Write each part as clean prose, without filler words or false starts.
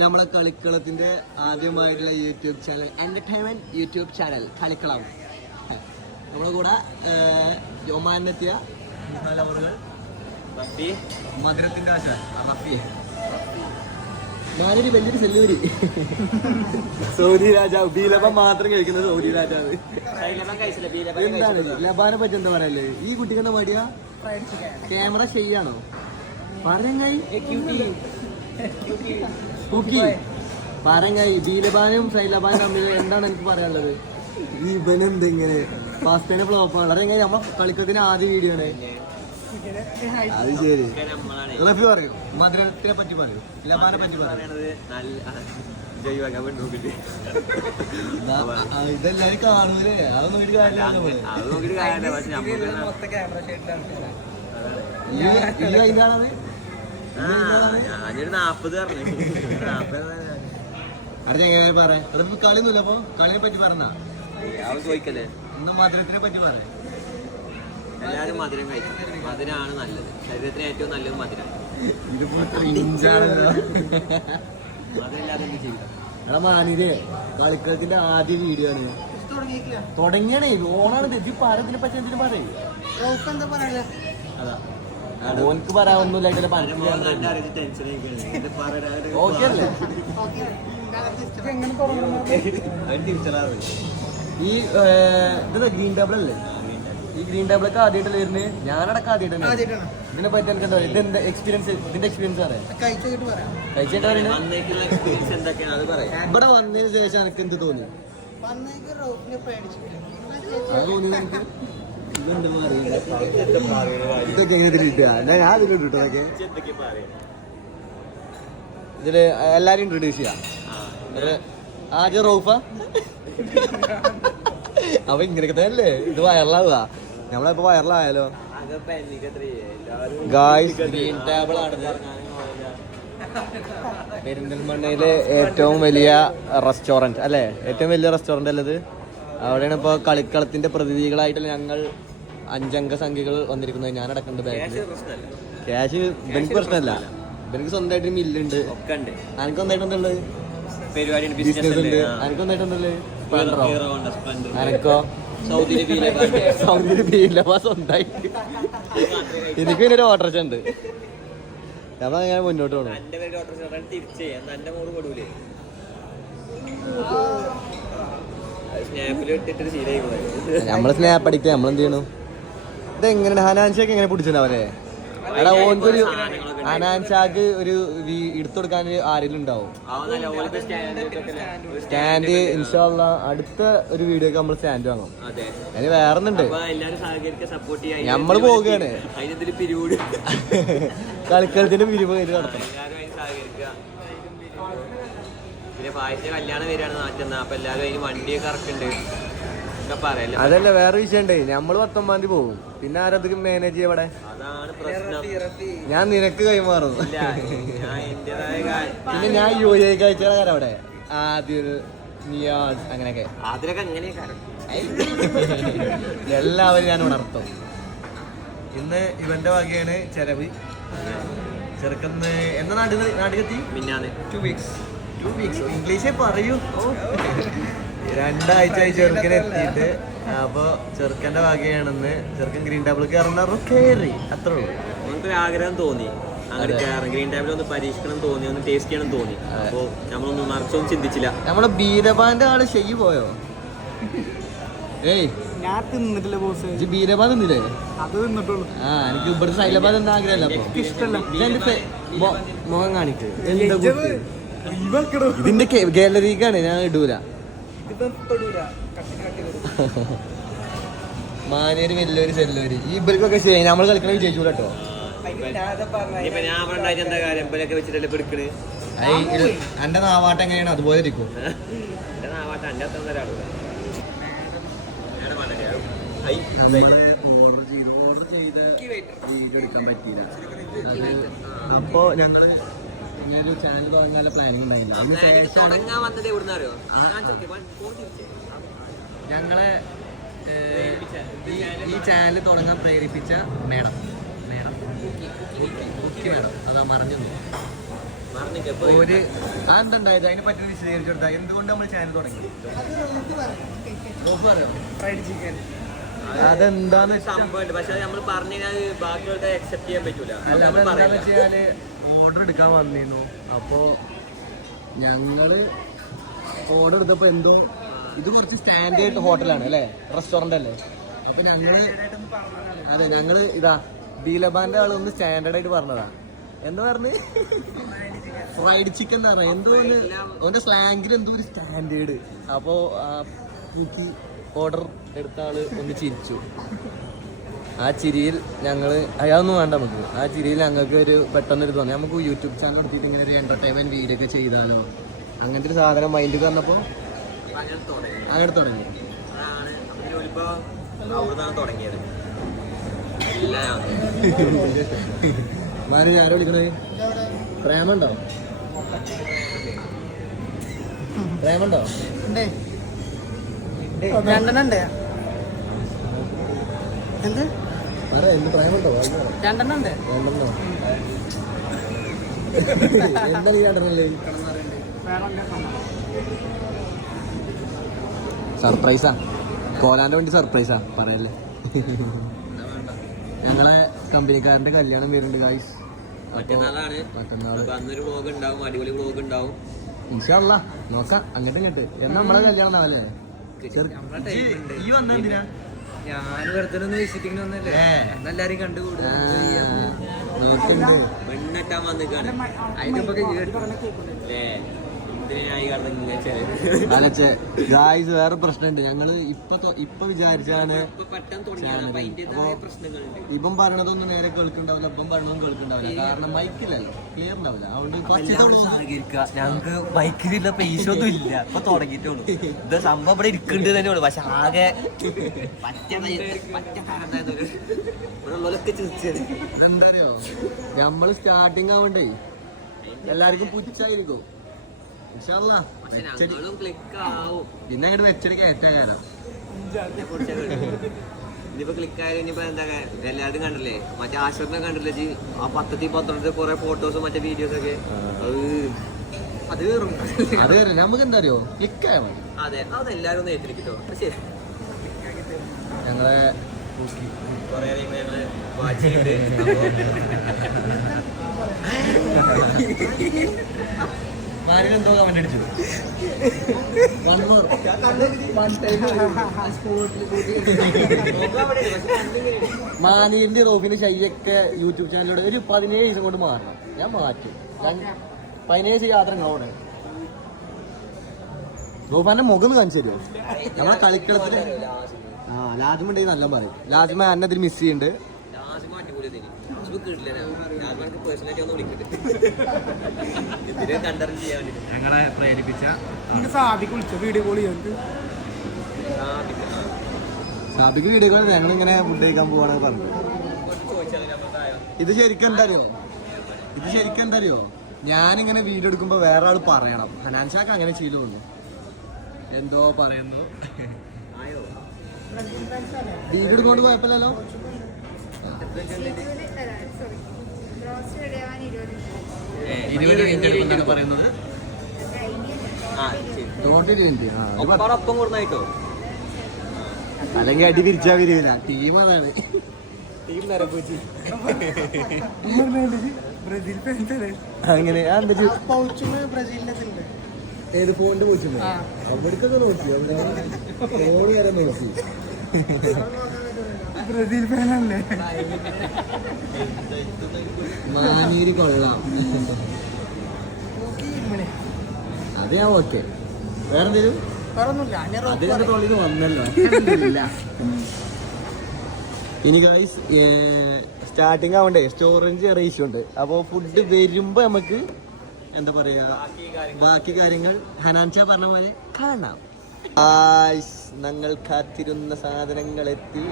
നമ്മളെ കളിക്കളത്തിന്റെ ആദ്യമായിട്ടുള്ള YouTube channel entertainment YouTube channel കളിക്കളം. നമ്മളെ കൂടെ ഒമാനെത്തിയ മധുരത്തിന്റെ ആശ റഫി, ഞാനൊരു വലിയൊരു സെല്ലൂരി സൗദി രാജാവ്. ബീലബൻ മാത്രം കഴിക്കുന്നത് സൗദി രാജാവ്. എന്താണ് ലബാനെ പറ്റി എന്താ പറയല്ലേ? ഈ കുട്ടിക്ക് എന്താ പാടിയ ക്യാമറ ചെയ്യാണോ പറഞ്ഞായി കുക്കി പറഞ്ഞായി. ബീലബാനും സൈലബാനും തമ്മിൽ എന്താണ് എനിക്ക് പറയാനുള്ളത്? ഇവനെന്തെങ്ങനെ ഫാസ്റ്റ് ഫ്ലോപ്പാണ്. പറഞ്ഞായി നമ്മളെ കളിക്കത്തിന് ആദ്യ വീഡിയോ ആണ് അത്. ശരി, റഫി പറയൂ, മധുരത്തിനെ പറ്റി പറയൂ, ലബാനെ പറ്റി പറയൂ. ഇതെല്ലാരും കാണൂലേ? അത് നോക്കിട്ട് കാര്യമില്ല. എങ്ങനെ പറയാ? കളിയൊന്നുമില്ല. അപ്പൊ കളിനെ പറ്റി പറഞ്ഞ ചോദിക്കല്ലേ? ഇന്ന് മധുരത്തിനെ പറ്റി പറയാം. എല്ലാവരും മധുരം കഴിക്കും. മധുരമാണ് നല്ലത്. ശരീരത്തിന് ഏറ്റവും നല്ലത് മധുരം. മാനിരെ കളിക്കളത്തിന്റെ ആദ്യ വീഡിയോ ആണ്. തുടങ്ങിയാണേ ഓണാണ്. തെറ്റി പാരത്തിനെ പറ്റി എന്തിനു പറയും? അതാ ഓനക്ക് പറയാനൊന്നുമില്ല. ഓക്കെ അല്ലേ? ഈ ഇത് ഗ്രീൻ ടേബിൾ അല്ലേ? ഈ ഗ്രീൻ ടേബിളൊക്കെ ആദ്യമായിട്ടല്ലേ വരുന്നത്? ഞാനടക്കം ആദ്യമായിട്ടാണ്. ഇതിനെ പറ്റി എനിക്ക് ഇതെന്താ എക്സ്പീരിയൻസ്? ഇതിന്റെ എക്സ്പീരിയൻസ് പറയാം. കഴിച്ചിട്ട് ഇവിടെ വന്നതിന് ശേഷം എനിക്ക് എന്ത് തോന്നി? ഇതൊക്കെ എങ്ങനെ കിട്ടുക? ഞാൻ ഇതിലോട്ട് ഇട്ടതൊക്കെ ഇതില് എല്ലാരും ഇൻട്രൊഡ്യൂസ് ചെയ്യാം. ആദ്യം റൗഫ. അപ്പൊ ഇങ്ങനെയൊക്കെ തന്നെ ഇത് വൈറലാവുക. നമ്മളിപ്പോ വൈറലായാലോ? ഗായ്സ്, ഗ്രീൻ ടേബിൾ ആണ് പെരിന്തൽമണ്ണയിലെ ഏറ്റവും വലിയ റെസ്റ്റോറന്റ് അല്ലേ? ഏറ്റവും വലിയ റെസ്റ്റോറന്റ് അല്ലത്? അവിടെയാണ് ഇപ്പൊ കളിക്കളത്തിന്റെ പ്രതിനിധികളായിട്ട് ഞങ്ങൾ 5 അംഗ സംഖ്യകൾ വന്നിരിക്കുന്നത്. ഞാനടക്കണ്ട് ബാഗിൽ. ക്യാഷ് എനിക്ക് പ്രശ്നമല്ല. എനിക്ക് സ്വന്തമായിട്ട് മില്ലുണ്ട്. എനിക്ക് സ്വന്തമായിട്ട് ബിസിനസ് ഉണ്ട്. എനിക്ക് സ്വന്തമായിട്ടുണ്ടല്ലേ? എനക്കോ സൗദിയില് ബീലബ സ്വന്തമായിട്ട്. എനിക്ക് പിന്നെ ഒരു ഓട്ടർച്ച ഉണ്ട്. അപ്പൊ ഞാൻ മുന്നോട്ട് പോകണം. നമ്മള് സ്നാപ്പ് അടിക്കുക. നമ്മളെന്ത് ചെയ്യണു? ഇതെങ്ങനെ ഹനാൻഷാക്ക് എങ്ങനെ പിടിച്ചിട്ടുണ്ടാവല്ലേ? എടാ ഓൻക്കൊരു ഹനാൻഷാക്ക് ഒരു എടുത്തു കൊടുക്കാൻ ആരെങ്കിലും ഉണ്ടാവും. സ്റ്റാൻഡ് ഇൻഷാ അല്ലാഹ് അടുത്ത ഒരു വീഡിയോക്ക് നമ്മൾ സ്റ്റാൻഡ് വാങ്ങും. അതിന് വേറൊന്നുണ്ട്. നമ്മള് പോവുകയാണ് കളിക്കളത്തിന്റെ പിരിവ് നടത്തണം. അതല്ല, വേറെ വിഷയണ്ടേ. നമ്മള് 19 തീയതി പോകും. പിന്നെ ആരതൊക്കെ മാനേജ് ചെയ്യ? ഇവിടെ ഞാൻ നിനക്ക് കൈമാറും. പിന്നെ ഞാൻ UAE കഴിച്ചാൽ അവിടെ ആദ്യം നിയാസ് അങ്ങനെയൊക്കെ എല്ലാവരും ഞാൻ ഉണർത്തും. ഇന്ന് ഇവന്റെ വകയാണ് ചെലവ്. ചെറുക്കന്ന് എന്നാ നാട്ടിലെത്തി? 2 വീക്സ്. ഇംഗ്ലീഷേ പറയൂ. 2 ആഴ്ച ചെറുക്കനെ എത്തിയിട്ട്. അപ്പൊ ചെറുക്കന്റെ വകയാണെന്ന്. ചെറുക്കൻ ഗ്രീൻ ടേബിൾ കയറുന്ന കയറി. അത്രേ ഉള്ളൂ. നമുക്കൊരു ആഗ്രഹം തോന്നി അങ്ങനെ കയറാൻ. ഗ്രീൻ ടേബിൾ ഒന്ന് പരീക്ഷിക്കണം തോന്നി, ഒന്ന് ടേസ്റ്റ് ചെയ്യണം തോന്നി. അപ്പൊ നമ്മളൊന്നും മറിച്ചൊന്നും ചിന്തിച്ചില്ല. നമ്മളെ ബീരബാന്റെ ആള് ഷെയ്യ് പോയോ? ഏയ് ഞാൻ തിന്നിട്ടില്ല ബോസ്. ബീരബാ തിന്നില്ലേ? അത് തിന്നിട്ടുള്ളൂ. എനിക്ക് ഇവിടെ സൈലബാദ് എന്താ ആഗ്രഹമല്ല. അപ്പൊ ഇഷ്ടമല്ല. മുഖം കാണിക്ക്. ഇതിന്റെ ഗാലറിക്കാണ്, ഞാൻ ഇടൂല. മാനേര് വലിയൊരു സെല്ലൂര്. ഈ ഇവർക്കൊക്കെ ശരി നമ്മൾ കളിക്കണ വിജയിച്ചൂല കേട്ടോ. എന്റെ നാവാട്ടം എങ്ങനെയാണ് അതുപോലെ ഇരിക്കും. എടുക്കാൻ പറ്റിയില്ല. അപ്പൊ ഞങ്ങള് ഒരു ചാനൽ തുടങ്ങാനുള്ള പ്ലാനിങ് ഉണ്ടായില്ല. ഞങ്ങളെ ഈ ചാനൽ തുടങ്ങാൻ പ്രേരിപ്പിച്ച മേഡം, അതാ മറഞ്ഞു. ഒരു അതെന്തുണ്ടായത് അതിനെ പറ്റി വിശദീകരിച്ചു കൊടുത്താൽ എന്തുകൊണ്ട് നമ്മൾ ചാനൽ തുടങ്ങി ഫ്രൈഡ് ചിക്കൻ അതെന്താന്ന് സംഭവമുണ്ട് പക്ഷെ നമ്മൾ പറഞ്ഞു കഴിഞ്ഞാൽ ബാക്കിയുള്ളവർക്ക് അക്സെപ്റ്റ് ചെയ്യാൻ പറ്റൂല അല്ല നമ്മൾ അതെന്താന്ന് പറയാം വെച്ചാല് ഓർഡർ എടുക്കാൻ വന്നിരുന്നു അപ്പോൾ ഞങ്ങള് ഓർഡർ എടുത്തപ്പോൾ എന്തോ ഇത് കുറച്ച് സ്റ്റാൻഡേർഡ് ഹോട്ടലാണ് അല്ലേ, റെസ്റ്റോറൻ്റ് അല്ലേ. അപ്പൊ ഞങ്ങള് ഇതാ ദീലബാന്റെ ആളൊന്ന് സ്റ്റാൻഡേർഡ് ആയിട്ട് പറഞ്ഞതാ. എന്താ പറഞ്ഞ് ഫ്രൈഡ് ചിക്കൻ എന്ന് പറഞ്ഞ എന്തോ ഓന്റെ സ്ലാങ്ങിൽ എന്തോ ഒരു സ്റ്റാൻഡേർഡ്. അപ്പോ കൂട്ടി ഓർഡർ എടുത്ത ആള് ഒന്ന് ചിരിച്ചു. ആ ചിരിയിൽ ഞങ്ങള് അതൊന്നും വേണ്ട നമുക്ക്. ആ ചിരിയിൽ ഞങ്ങൾക്ക് ഒരു പെട്ടെന്നൊരു തോന്നി നമുക്ക് യൂട്യൂബ് ചാനൽ നടത്തിയിട്ട് ഇങ്ങനെ ഒരു എന്റർടൈൻമെന്റ് വീഡിയോ ഒക്കെ ചെയ്താലോ, അങ്ങനത്തെ ഒരു സാധനം മൈൻഡിൽ വന്നപ്പോ അങ്ങനെ തുടങ്ങി. തുടങ്ങിയത് മാറി ആരോ വിളിക്കണേ? പ്രേമുണ്ടോ? പ്രേമുണ്ടോ? രണ്ടെണ്ണുണ്ട്. എന്ത് പറ, എന്ത് പ്രേമുണ്ടോ? രണ്ടെണ്ണുണ്ട്. രണ്ടെണ്ണോ? എന്താ നീ രണ്ടെണ്ണല്ലേ? സർപ്രൈസാ, കോലാന്റെ വേണ്ടി സർപ്രൈസാ പറയല്ലേ. ഞങ്ങളെ കമ്പനിക്കാരന്റെ കല്യാണം വരുന്നുണ്ട് ഗായ്സ്. മറ്റന്നാളാണ്. അന്നൊരു വ്ലോഗ് ഉണ്ടാവും, അടിപൊളി വ്ലോഗ് ഉണ്ടാവും. ഇൻഷാ അല്ലാ നോക്കാം. അങ്ങോട്ടും ഇങ്ങോട്ട് എന്നാ നമ്മളെ കല്യാണം ആവല്ലേ. ഈ വന്നാ എന്തിനാ? ഞാൻ വെറുതെ ഒന്ന് വിസിറ്റിങ്ങിന് വന്നല്ലേ, എല്ലാരും കണ്ടുകൂടും. നോക്കുന്നുണ്ട്. പെണ്ണെട്ടാൻ വന്നിക്കാണ് അല്ലേ. അലച്ചേ ഗായ്സ്, വേറെ പ്രശ്നമുണ്ട്. ഞങ്ങള് ഇപ്പൊ വിചാരിച്ചാണ് ഇപ്പം പറയണതൊന്നും നേരെ കേൾക്കുന്നുണ്ടാവില്ല, ഇപ്പം പറയണതൊന്നും കേൾക്കുന്നുണ്ടാവില്ല. കാരണം മൈക്കില്ലല്ലോ, ക്ലിയർ ഉണ്ടാവില്ല. അതുകൊണ്ട് ഞങ്ങൾക്ക് ബൈക്കിലുള്ള പൈസ ഒന്നും ഇല്ല, ഇപ്പൊ തുടങ്ങിയിട്ടുള്ളൂ. ഇത് സംഭവം ഇവിടെ ഇരിക്കുന്നുണ്ട് തന്നെ ഉള്ളു. പക്ഷെ ആകെ എന്താ അറിയോ, നമ്മള് സ്റ്റാർട്ടിങ് ആവണ്ടേ എല്ലാവർക്കും പുച്ഛായിരിക്കും. പിന്നെ അങ്ങോട്ട് വെച്ചൊരു കയറ്റാകാരം. ഇനിയിപ്പോ ക്ലിക്കായാലും ഇനിയിപ്പോ എന്താ എല്ലാവരും കണ്ടില്ലേ, മറ്റേ ആശ്വറിനെ കണ്ടില്ലേ ആ 10-12 കുറെ ഫോട്ടോസും മറ്റേ വീഡിയോസ് ഒക്കെ. അത് നമുക്ക് എന്താ അറിയോ, ക്ലിക്കായ മതി. അതെ, അതെല്ലാരും ഒന്ന് ഏറ്റിരിക്കട്ടോ. ശരി, ഞങ്ങളെ കുറെ ഞങ്ങള് വാച്ചിട്ടുണ്ട്. എന്തോ കമന്റ് അടിച്ചു. മാനീന്റെ റോഫിന്റെ ശൈലിയൊക്കെ യൂട്യൂബ് ചാനലിലൂടെ ഒരു 17 ദിവസം കൊണ്ട് മാറണം. ഞാൻ മാറ്റും. 17 യാത്ര അവിടെ റോഫാന്റെ മുഖം കാണിച്ചു തരുമോ? നമ്മളെ കളിക്കളത്തില് ലാജ്മുണ്ടെങ്കിൽ നല്ല പറയും. ലാജ്മ എന്നെ അതിൽ മിസ് ചെയ്യുന്നുണ്ട്. ഞങ്ങളെ പ്രേരിപ്പിച്ച സാബിക്ക് വിളിച്ചോ വീഡിയോ കോൾ ചെയ്യാൻ? സാബിക്ക് വീഡിയോ കോൾ ഞങ്ങളിങ്ങനെ ഫുഡ് കഴിക്കാൻ പോവാണെന്ന് പറഞ്ഞു. ഇത് ശരിക്കും എന്താ അറിയോ, ഞാനിങ്ങനെ വീഡിയോ എടുക്കുമ്പോ വേറെ ആള് പറയണം. ഹനാൻ ഷാക്ക് അങ്ങനെ ചെയ്തു എന്തോ പറയുന്നു. വീഡിയോ എടുക്കൊണ്ട് കുഴപ്പമില്ലല്ലോ. പറയുന്നത് ഒപ്പം കൊടുന്നായിട്ടോ, അല്ലെങ്കിൽ അടി തിരിച്ചാ വരില്ല. ടീം അതാണ്, ടീം നരമ്പൂച്ചി. ബ്രസീൽ അങ്ങനെ ബ്രസീലിന്റെ ഏത് ഫോണിന്റെ പൂച്ചുണ്ട് അവിടേക്കൊക്കെ നോക്കി, ഫോൺ വരെ നോക്കി. ബ്രസീൽ ഫാനല്ലേ? മാനീര് കൊള്ളാം. അത് ഞാൻ ഓക്കെ. വേറെന്തേലും അതിന്റെ തൊള്ളിൽ വന്നല്ലോ. ഇനി ഗൈസ് സ്റ്റാർട്ടിങ് ആവണ്ടേ, സ്റ്റോറേജ് റേഷ്യോ ഉണ്ട്. അപ്പോൾ ഫുഡ് വരുമ്പോ നമുക്ക് എന്താ പറയാ, ബാക്കി കാര്യങ്ങൾ ഹനാൻഷാ പറഞ്ഞ പോലെ കാണാം. ഞങ്ങൾ കാത്തിരുന്ന സാധനങ്ങൾ എത്തി.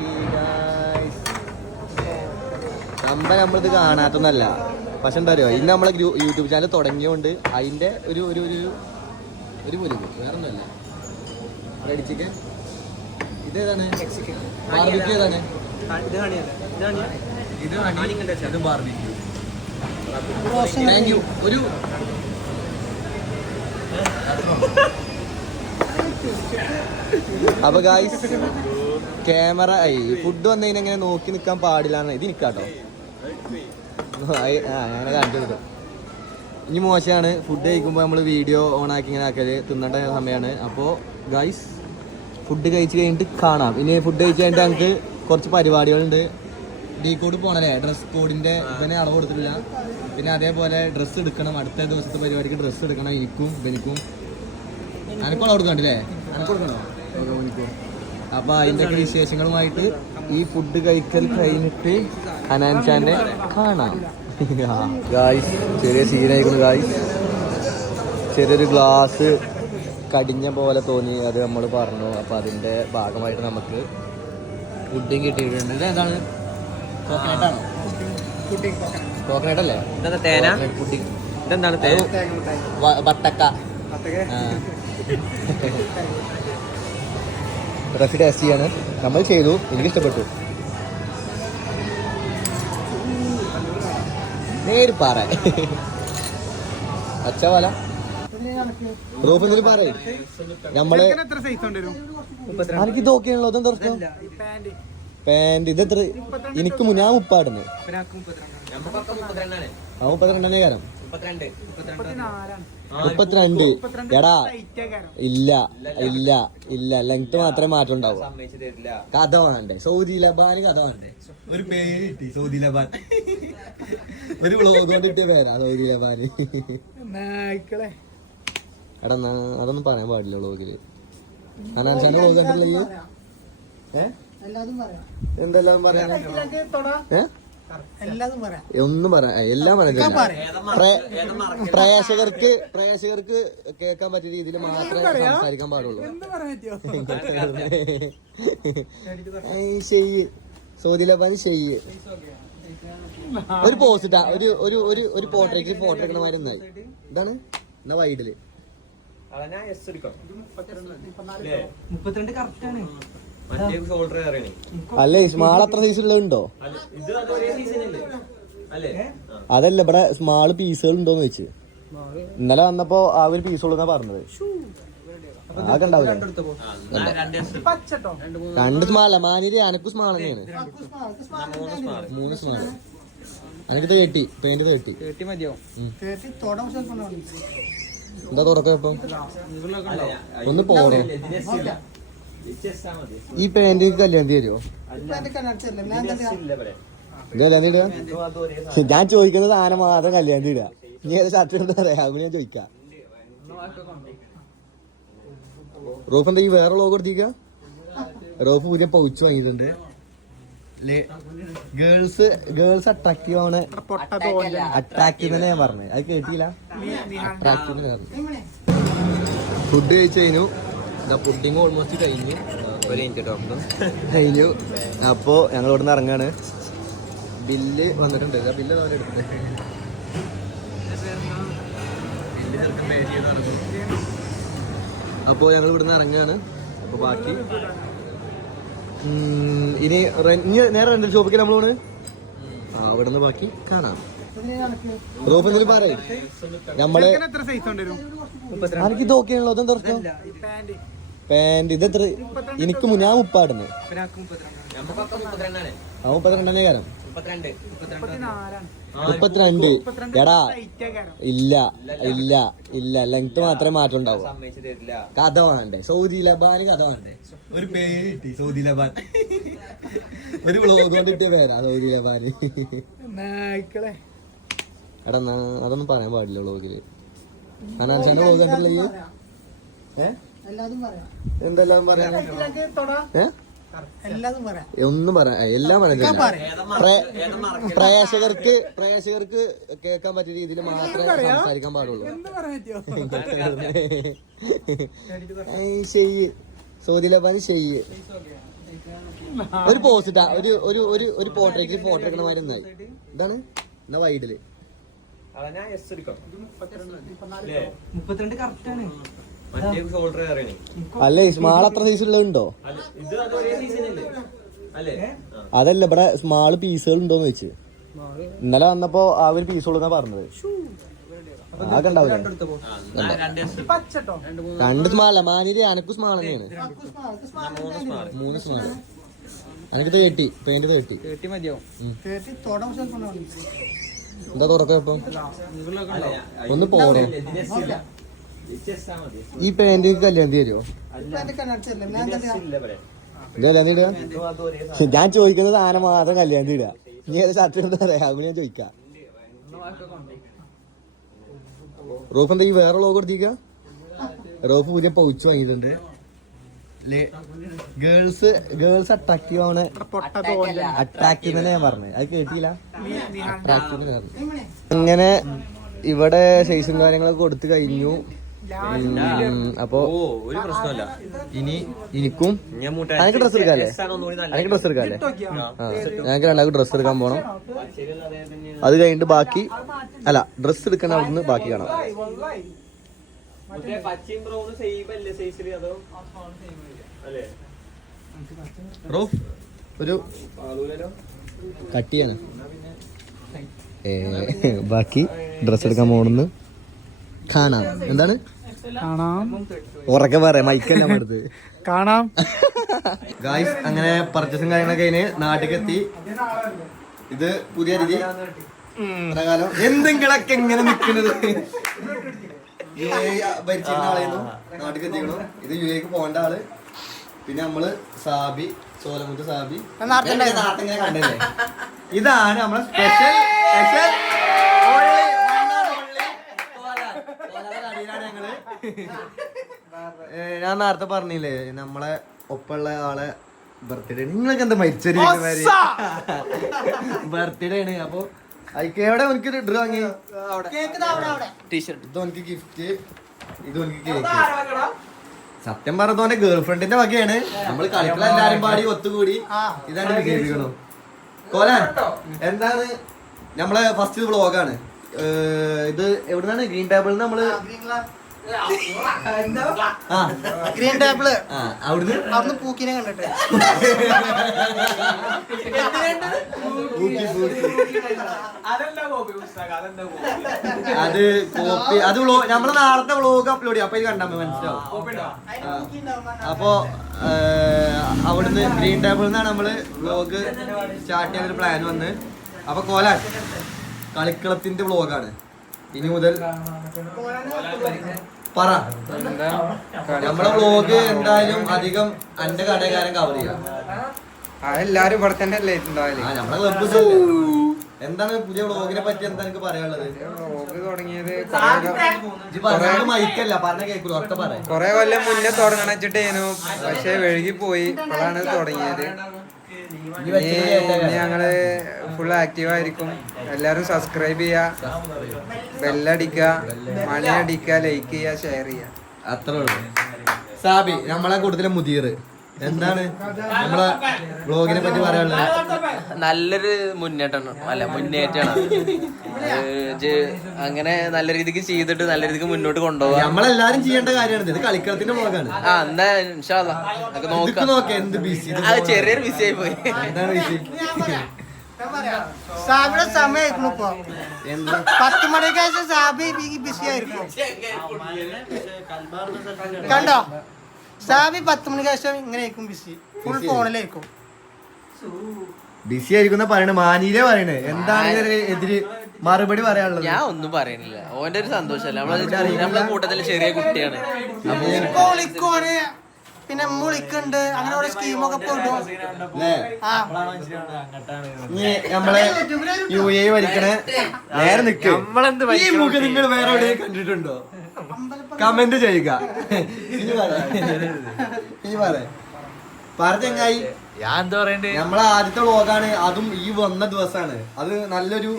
സംഭവം നമ്മളിത് കാണാത്തൊന്നല്ല, പക്ഷെ എന്താ അറിയോ, ഇന്ന് നമ്മളെ യൂട്യൂബ് ചാനൽ തുടങ്ങിയോണ്ട് അതിന്റെ ഒരു ഒരു ഒരു പൊലിവ് വേറെ ഒന്നുമല്ല. ഫ്രൈഡ് ചിക്കൻ ഇതേതാണ്, ബാർബിക്യൂ ഏതാണ്? ഇത് ബാർബിക്യൂ. Thank you. ഒരു അപ്പൊ ഗായ്സ് ക്യാമറ ഫുഡ് വന്നു കഴിഞ്ഞാൽ ഇങ്ങനെ നോക്കി നിൽക്കാൻ പാടില്ലാന്ന് ഇത് നിൽക്കാട്ടോ. അങ്ങനെ കാണിച്ചു. ഇനി മോശമാണ് ഫുഡ് കഴിക്കുമ്പോൾ നമ്മൾ വീഡിയോ ഓൺ ആക്കി ഇങ്ങനെ ആക്കല് തിന്നേണ്ട സമയമാണ്. അപ്പോൾ ഗായ്സ് ഫുഡ് കഴിച്ച് കഴിഞ്ഞിട്ട് കാണാം. ഇനി ഫുഡ് കഴിച്ച് കഴിഞ്ഞിട്ട് നമുക്ക് കുറച്ച് പരിപാടികളുണ്ട്. ഡി കോഡ് പോകണല്ലേ, ഡ്രസ് കോഡിൻ്റെ ഇവനെ അളവ് കൊടുത്തിട്ടില്ല. പിന്നെ അതേപോലെ ഡ്രസ്സ് എടുക്കണം, അടുത്ത ദിവസത്തെ പരിപാടിക്ക് ഡ്രസ്സ് എടുക്കണം. എനിക്കും എനിക്കും അനക്കോളം കൊടുക്കണ്ടല്ലേ, അനക്ക് കൊടുക്കണോ എനിക്കും. അപ്പോൾ അതിൻ്റെ ഒക്കെ വിശേഷങ്ങളുമായിട്ട് ഈ ഫുഡ് കഴിക്കൽ കഴിഞ്ഞിട്ട് ഹനാൻചാൻ്റെ കാണാം. ഗായ്സ് ചെറിയ സീനായിക്കുന്നു ഗായ്സ്. ചെറിയൊരു ഗ്ലാസ് കടിഞ്ഞ പോലെ തോന്നി, അത് നമ്മൾ പറഞ്ഞു. അപ്പോൾ അതിൻ്റെ ഭാഗമായിട്ട് നമുക്ക് ഫുഡും കിട്ടിയിട്ടുണ്ട്. ഇത് എന്താണ്, കോക്കനട്ടാണോ? കോക്കനട്ട് അല്ലേ? ഇതെന്താ തേന? പുഡിംഗ്. ഇതെന്താണ് തേന? ബത്തക്ക. റെസി ടേസ്റ്റ് ചെയ്യാണ് നമ്മൾ ചെയ്തു, എനിക്ക് ഇഷ്ടപ്പെട്ടു. നേര് പറ അച്ഛവല റൂഫ് എന്തെങ്കിലും പറയും. നമ്മള് എനിക്ക് ഇതൊക്കെയാണല്ലോ. ഇതെന്താ പ്രശ്നം? പാന്റ് ഇതെത്ര? എനിക്ക് ഞാൻ 30 ഇടുന്നു. 32 കാരം 32. എടാ ഇല്ല ഇല്ല ഇല്ല, ലെങ്ത് മാത്രമേ മാറ്റം ഉണ്ടാവൂ. കഥ വേണ്ടേ? സൗദി ലബാന് കഥ വേണ്ടേ? ഒരു പേര് കിട്ടി സൗദി ലബാൻ. ഒരു വ്ളോഗ് കൊണ്ട് കിട്ടിയ പേരാ സൗദി ലബാന്. എടാ അതൊന്നും പറയാൻ പാടില്ല വ്ളോഗില്. ഹനാൻചാന്റെ വ്ളോഗ് കണ്ടുള്ള എന്തെല്ലാം പറയാ? ഒന്നും പറയാം, എല്ലാം പറയാം. പ്രേക്ഷകർക്ക് കേൾക്കാൻ പറ്റിയ രീതിയിൽ മാത്രമേ സംസാരിക്കാൻ പാടുള്ളൂ. ഷെയ്യ് സൗദി ലബാൻ ഷെയ്യ്. ഒരു പോസ്റ്റാ, ഒരു പോർട്രേറ്റ് ഫോട്ടോ എടുക്കണ മാതിരി ഒന്നായി. ഇതാണ് എന്നാ വൈഡില്. അല്ല സ്മാൾ അത്ര സൈസ് ഉള്ളതുണ്ടോ? അതല്ല, ഇവിടെ സ്മാള് പീസുകൾ ഉണ്ടോന്ന് വെച്ച്. ഇന്നലെ വന്നപ്പോ ആ ഒരു പീസുള്ളതാ പറഞ്ഞത്. ആകെ ഉണ്ടാവില്ല. 2 സ്മാള മാനിര്. അനക്ക് സ്മാൾ തന്നെയാണ്. 3 സ്മാള്. അനക്ക് 30 പെയിന്റ് 30 എന്താ തുറക്കം ഇപ്പം? ഒന്ന് പോണോ? ഈ പാന്റ് കല്യാണം തരുമോ? ഞാൻ ചോദിക്കുന്നത് സാധനം മാത്രം കല്യാണം ഇടുക. നീ ഏത് ഷർട്ട് എന്താ പറയാ? അത് ഞാൻ ചോദിക്കാം. റോഫ് എന്താ ഈ വേറെ ലോഗോ എടുത്തിക്ക? റോഫ് പുതിയ പൗച്ച് വാങ്ങിയിട്ടുണ്ട്. ഗേൾസ് അട്രാക്റ്റീവ് ആണ്. അട്രാക്റ്റീവ് തന്നെ ഞാൻ പറഞ്ഞത്, അത് കേട്ടില്ല. അട്രാക്റ്റീവ് ഫുഡ് കഴിച്ചു കഴിഞ്ഞു. പുഡിങ് ഓൾമോസ്റ്റ് കഴിഞ്ഞു. കഴിഞ്ഞു. അപ്പോ ഞങ്ങൾ ഇവിടെ നിന്ന് ഇറങ്ങാണ്. ബില്ല് വന്നിട്ടുണ്ട്. ബില്ല് എടുത്തത് അപ്പോ ഞങ്ങൾ ഇവിടെ നിന്ന് ഇറങ്ങാണ്. അപ്പൊ ബാക്കി ഇനി നേരെ റെന്റൽ ഷോപ്പിൽ നമ്മളോട് അവിടെ നിന്ന് ബാക്കി കാണാം. റൂഫ് എന്തെങ്കിലും പറയും. നമ്മള് എനിക്ക് ഇതൊക്കെയാണല്ലോ. ഇതെന്താ പ്രശ്നം? പാന്റ് ഇതെത്ര? എനിക്ക് ഞാൻ 30 ഇടുന്നു. 32 കാരം 32. എടാ ഇല്ല ഇല്ല ഇല്ല, ലെങ്ത് മാത്രമേ മാറ്റം ഉണ്ടാവൂ. കഥ വേണ്ടേ? സൗദി ലബാന് കഥ വേണ്ടേ? ഒരു പേര് കിട്ടി സൗദി ലബാൻ. ഒരു വ്ളോഗ് കൊണ്ട് കിട്ടിയ പേരാ സൗദി ലബാന്. എടാ അതൊന്നും പറയാൻ പാടില്ല വ്ളോഗില്. ഹനാൻചാന്റെ വ്ളോഗ് കണ്ടുള്ള എന്തെല്ലാം പറയാ? ഒന്നും പറയാ, എല്ലാം പറയാം. പ്രേക്ഷകർക്ക് കേൾക്കാൻ പറ്റിയ രീതിയിൽ മാത്രമേ സംസാരിക്കാൻ പാടുള്ളൂ. ഷെയ്യ് സൗദി ലബാന് ഷെയ്യ്. ഒരു പോസ്റ്റാ, ഒരു പോർട്രേറ്റ് ഫോട്ടോ എടുക്കണ മാതിരി ഒന്നായി. ഇതാണ് എന്നാ വൈഡില്. അല്ലേ സ്മാൾ അത്ര സൈസ് ഉള്ളതുണ്ടോ? അതല്ല, ഇവിടെ സ്മാള് പീസുകൾ ഉണ്ടോന്ന് വെച്ച്. ഇന്നലെ വന്നപ്പോ ആ ഒരു പീസ് കൊടുക്കാൻ പറഞ്ഞത് ആകെ ഉണ്ടാവില്ല. രണ്ട് സ്മാളല്ല മാനിരി അനക്ക് സ്മാൾ തന്നെയാണ്. 3 സ്മാൾ. അനക്ക് 30 പെയിന്റ് 30 മതിയാവും. എന്താ തുറക്ക ഇപ്പൊ ഒന്ന് പോണോ? ഈ പാന്റ് കല്യാണം തരുമോ? കല്യാണം ഇടുക? ഞാൻ ചോദിക്കുന്നത് ആന മാത്രം കല്യാണം ഇടുക. നീ ഏത് ഷർട്ട് എന്താ പറയാ അത് ഞാൻ ചോദിക്കാം. റോഫ് എന്താ ഈ വേറെ ലോഗ് കൊടുത്തിക്ക? റോഫ് പുതിയ പൗച്ച് വാങ്ങിയിട്ടുണ്ട്. ഗേൾസ് അട്രാക്റ്റീവ് ആണ്. അട്രാക്റ്റീവ് തന്നെ ഞാൻ പറഞ്ഞത്, അത് കേട്ടില്ല. അട്രാക്റ്റീവ് അങ്ങനെ ഇവിടെ സൈസും കാര്യങ്ങളൊക്കെ കൊടുത്തു കഴിഞ്ഞു. അപ്പൊ ഒരു പ്രശ്നമല്ല. എനിക്കും എനിക്ക് ഡ്രസ് എടുക്കാല്ലേ? എനിക്ക് ഡ്രസ് എടുക്കാല്ലേ? ഞങ്ങൾക്ക് രണ്ടാൾക്ക് ഡ്രസ് എടുക്കാൻ പോണം. അത് കഴിഞ്ഞിട്ട് ബാക്കി അല്ല ഡ്രസ് എടുക്കണ അവിടുന്ന് ബാക്കി കാണാം. ഒരു കട്ട് ചെയ്യാന് ബാക്കി ഡ്രസ് എടുക്കാൻ പോണെന്ന് കാണാം. എന്താണ് ഉറക്കെ പറയാം, മൈക്കല്ല അടുത്ത് കാണാം. ഗായ്സ് അങ്ങനെ പർച്ചേസും കാര്യങ്ങളൊക്കെ കഴിഞ്ഞ് നാട്ടിലേക്ക് എത്തി. ഇത് പുതിയ രീതി പ്രകാരം എന്തെങ്കിലൊക്കെ എങ്ങനെ നിക്കുന്നത് ഭരിച്ചിരുന്ന ആളായിരുന്നു. നാട്ടിലേക്ക് എത്തിക്കണു. ഇത് യുഎക്ക് പോകേണ്ട ആള്. പിന്നെ നമ്മള് സാബി സോലമുത്ത് സാബി ഇങ്ങനെ കണ്ടല്ലേ. ഇതാണ് നമ്മളെ സ്പെഷ്യൽ ഞങ്ങള്. ഞാൻ നേരത്തെ പറഞ്ഞില്ലേ നമ്മളെ ഒപ്പമുള്ള ആളെ ബർത്ത്ഡേ. നിങ്ങളൊക്കെ എന്താ മരിച്ചൊരു ബർത്ത്ഡേ ആണ്. അപ്പൊ എവിടെ എനിക്ക് ഡ്ര വാങ്ങി ടീഷർട്ട്. ഇത് എനിക്ക് ഗിഫ്റ്റ്, ഇത് എനിക്ക് കേക്ക്. സത്യം പറഞ്ഞോന്റെ ഗേൾഫ്രണ്ടിന്റെ വകയാണ്. നമ്മള് കളിക്കള എല്ലാരും പാടി ഒത്തുകൂടി ഇതാണ് കേൾപ്പിക്കണു. കോലാൻ എന്താണ് നമ്മളെ ഫസ്റ്റ് വ്ളോഗാണ് ഇത്. എവിടുന്നാണ്? ഗ്രീൻ ടേബിളിൽ നമ്മള് ഗ്രീൻ ടേബിള് അവിടുന്ന് പൂക്കിനെ കണ്ടിട്ട് അത് കോപ്പി അത് നമ്മള് നാളത്തെ വ്ളോഗ് അപ്ലോഡ് ചെയ്യാം. അപ്പൊ ഇത് കണ്ടാ മനസ്സിലാവും. അപ്പൊ അവിടുന്ന് ഗ്രീൻ ടേബിളിൽ നിന്നാണ് നമ്മള് വ്ളോഗ് സ്റ്റാർട്ട് ചെയ്യാനൊരു പ്ലാൻ വന്ന്. അപ്പൊ കോലാൻ കളിക്കളത്തിന്റെ വ്ളോഗാണ് ഇനി മുതൽ. പറ നമ്മളെ വ്ളോഗ് എന്തായാലും അധികം എന്റെ കടകാരൻ കവർ ചെയ്യാം. എല്ലാരും ഇവിടെ തന്നെ അല്ലേ ഉണ്ടാവില്ലേ? നമ്മളെ ക്ലബ്ബ്. എന്താണ് പുതിയ വ്ളോഗിനെ പറ്റി എന്താ എനിക്ക് പറയാനുള്ളത്? വ്ളോഗ് തുടങ്ങിയത് മൈക്കല്ല പറഞ്ഞ കേൾക്കുള്ളൂ. ഒക്കെ പറയാം. കൊറേ കൊല്ലം മുന്നേ തുടങ്ങണ വെച്ചിട്ടേനു, പക്ഷെ വഴുകി പോയി. ഇപ്പോഴാണ് തുടങ്ങിയത്. ഞങ്ങള് ഫുൾ ആക്റ്റീവ് ആയിരിക്കും. എല്ലാരും സബ്സ്ക്രൈബ് ചെയ്യാ, ബെല്ലടിക്ക, മണി അടിക്ക, ലൈക്ക് ചെയ്യാ, ഷെയർ ചെയ്യാ. അത്രേ ഉള്ളൂ. സാബി നമ്മളെ കൂടുതലും മുതിർ എന്താണ് നമ്മളെ വ്ളോഗിനെ പറ്റി പറയാനുള്ളത്? നല്ലൊരു മുന്നേറ്റാണ്. അങ്ങനെ നല്ല രീതിക്ക് ചെയ്തിട്ട് നല്ല രീതിക്ക് മുന്നോട്ട് കൊണ്ടുപോകാം. നമ്മളെല്ലാരും ചെയ്യേണ്ട കാര്യമാണ്. ഇത് കളിക്കളത്തിന്റെ വ്ളോഗാണ്. എന്നാ ഇൻഷാ അല്ലാ നോക്കാം. എന്ത് ബിസി, അത് ചെറിയൊരു ബിസി ആയി പോയി. എന്താണ് ബിസി? സാബിയുടെ സമയമായിരിക്കും ഇപ്പൊ 10 മണിക്ക് ശേഷം സാബി ബിസി ആയിരിക്കും. കണ്ടോ? സാബി 10 മണിക്ക് ശേഷം ഇങ്ങനെ ആയിരിക്കും ബിസി. ഫുൾ ഫോണിലായിരിക്കും. ബിസി ആയിരിക്കുന്ന പറയണേ. മാനീരെ പറയണേ. എന്താണ് എതിര് മറുപടി പറയാനുള്ളത്? ഞാൻ ഒന്നും പറയുന്നില്ല. ഓന്റെ ഒരു സന്തോഷമല്ല. നമ്മളെ കൂട്ടത്തില് ചെറിയ കുട്ടിയാണ്. പിന്നെ വിളിക്കുന്നുണ്ട്. അങ്ങനെ ഓരോ സ്കീമൊക്കെ പോയിട്ടു നമ്മളെ UAE ഭരിക്കണേ നേരെ നിക്ക്. ഈ മുഖം നിങ്ങൾ വേറെ എവിടെ കണ്ടിട്ടുണ്ടോ? കമന്റ് ചെയ്യുക. പറഞ്ഞെങ്ങായി ഞാൻ എന്താ പറയണ്ടേ? നമ്മളെ ആദ്യത്തെ വ്ളോഗാണ്. അതും ഈ വന്ന ദിവസമാണ്. അത് നല്ലൊരു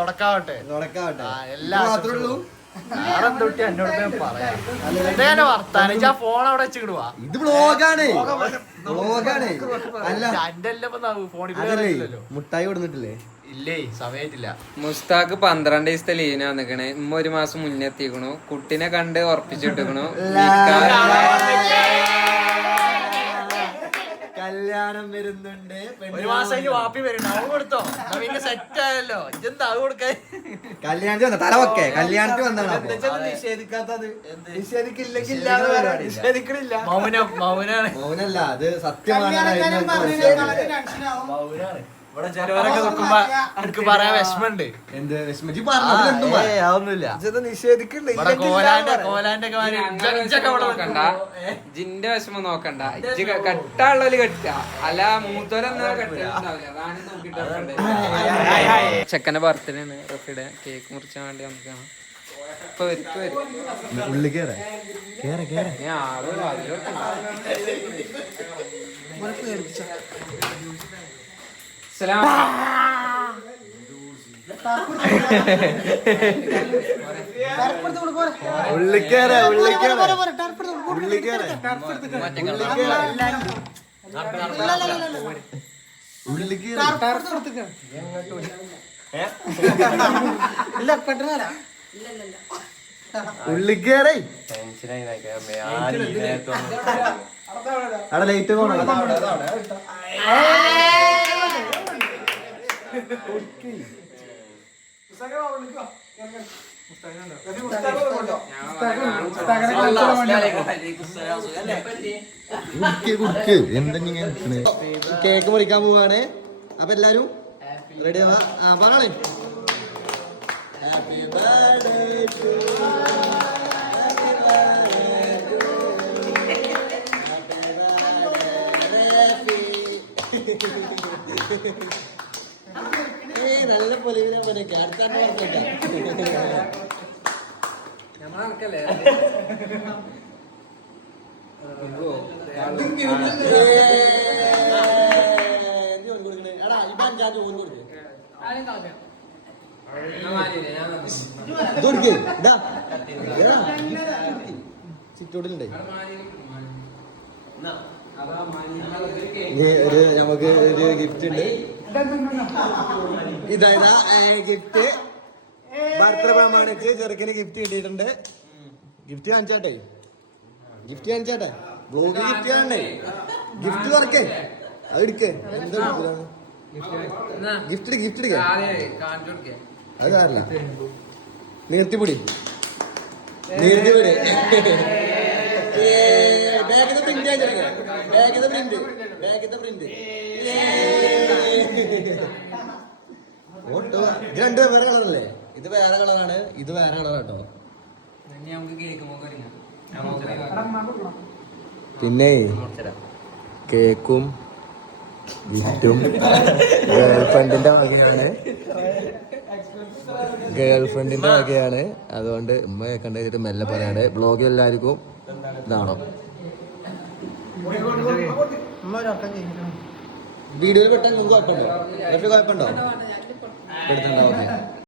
തുടക്കാവട്ടെ. മാത്രമേ ഉള്ളൂ. ഇത് വ്ളോഗാണ്. അല്ല മുട്ടായി കൊടുത്തിട്ടില്ലേ? ഇല്ലേ, സമയത്തില്ല. മുസ്താഖ് 12 ദിവസത്തെ ലീവിന് വന്നിക്കണ്. 1 മാസം മുന്നേ എത്തിക്കണു. കുട്ടിനെ കണ്ട് ഉറപ്പിച്ചിട്ടിക്കണു. കല്യാണം വരുന്നുണ്ട്. ഒരു മാസം കഴിഞ്ഞ് വാപ്പി വരും. അത് കൊടുത്തോ പിന്നെ സെറ്റ് ആയല്ലോ. ഇതെന്താ അത് കൊടുക്കാൻ? കല്യാണത്തിന് വന്ന തല വെക്കേ കല്യാണത്തിന് വന്നാണ്. നിഷേധിക്കാത്തത് നിഷേധിക്കില്ലെങ്കിൽ നിഷേധിക്കണില്ല. മൗനാണ്. മൗനല്ല, അത് സത്യമാണ്. മൗനാണ്. ഇവിടെ ചിലവരൊക്കെ നോക്കുമ്പോ എനിക്ക് പറയാൻ വിഷമുണ്ട്. എന്ത് വിഷമിച്ച് പറഞ്ഞു? അതൊന്നുമില്ല. ഇവിടെ കോലാന്റെ ഒക്കെ മാതിരി ഇജ്ജൊക്കെ ഇവിടെ നോക്കണ്ട, ജിന്റെ വിഷമം നോക്കണ്ട. ഇജ്ജ് കെട്ടാളുള്ളവര് കെട്ട അല്ല മൂത്തോരെന്നാ കെട്ടുണ്ടാവില്ല. അതാണ് നോക്കിട്ട് ചെക്കന്റെ ബർത്ത്ഡേ ആണ്. റഫിയുടെ കേക്ക് മുറിച്ചാൻ വേണ്ടി നമുക്കാണ്. ഇപ്പൊ വരും ഉള്ളി കേറേ ആള് ഉള്ളിക്കേറെ ഉള്ളിക്കേറേ അവിടെ ലൈറ്റ് പോണോ? കേക്ക് മുറിക്കാൻ പോവാണ്. അപ്പൊ എല്ലാരും റെഡി ആവാ. പറഞ്ഞോളി. ഹാപ്പി ബർത്ത്ഡേ ടു നല്ല പൊലിവിനെ പോലെ അടുത്ത ചിറ്റോട്ടിലുണ്ടേ. നമുക്ക് ഒരു ഗിഫ്റ്റ് ഉണ്ട്. ഇതായത് ഗിഫ്റ്റ് ബർത്ത്ഡേ പ്രമാണിച്ച് ചെറുക്കിന് ഗിഫ്റ്റ് കിട്ടിയിട്ടുണ്ട്. ഗിഫ്റ്റ് കാണിച്ചാട്ടെ, ബ്ലോഗിൽ ഗിഫ്റ്റ് കാണണ്ടേ? ഗിഫ്റ്റ് തുറക്കേ, അത് എടുക്കേ. എന്താ ഗിഫ്റ്റ് എടുക്കേ? അത് കാണില്ല. നീർത്തിപ്പൊടി ബാഗിന്റെ പ്രിന്റ് ഫോട്ടോ. ഇത് രണ്ട് വേറെ കളറല്ലേ? ഇത് വേറെ കളറാണ്, ഇത് വേറെ കളറാട്ടോ. പിന്നെ കേക്കും ഗിഫ്റ്റും ഗേൾഫ്രണ്ടിന്റെ വകയാണ്. അതുകൊണ്ട് ഉമ്മ കേൾക്കണ്ട വെച്ചിട്ട് മെല്ലെ പറയാണ്. ബ്ലോഗിൽ എല്ലാവർക്കും ഇതാണോ? വീഡിയോയിൽ പെട്ടെന്ന് കുഴപ്പമുണ്ടോ? കുഴപ്പമുണ്ടോ? എടുത്തിട്ടുണ്ടോ? ഓക്കെ.